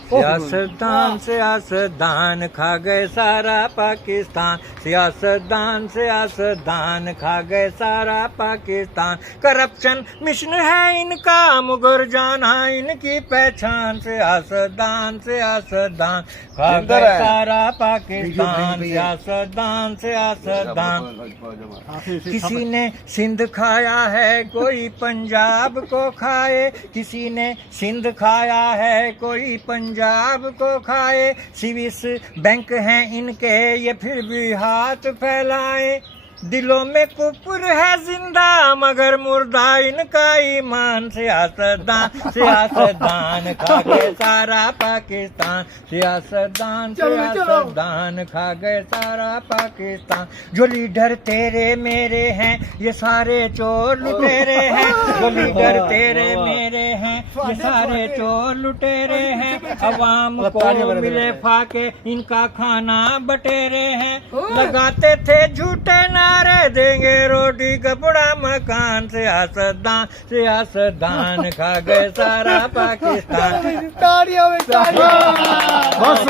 सियासतदान सियासतदान खा गए सारा पाकिस्तान, सियासतदान खा गए सारा पाकिस्तान। करप्शन मिशन है इनका, मुगर जाना इनकी पहचान। सियासतदान खा गए सारा पाकिस्तान, सियासतदान। किसी ने सिंध खाया है कोई पंजाब को खाए, किसी ने सिंध खाया है कोई पंजाब को खाए। स्विस बैंक हैं इनके ये फिर भी हाथ फैलाए। दिलों में कुफर है जिंदा मगर मुर्दा इनका ईमान। सियासतदान खा गए सारा पाकिस्तान, सियासतदान खा गए सारा पाकिस्तान। जो लीडर तेरे मेरे हैं ये सारे चोर लुटेरे हैं, जो लीडर तेरे मेरे हैं ये सारे चोर लुटेरे हैं। अवाम को मिले फाके इनका खाना बटेरे हैं, लगाते थे झूठे नारे देंगे रोटी कपड़ा मकान। सियासतदान खा गए सारा पाकिस्तान। तालियां में तालियां। बस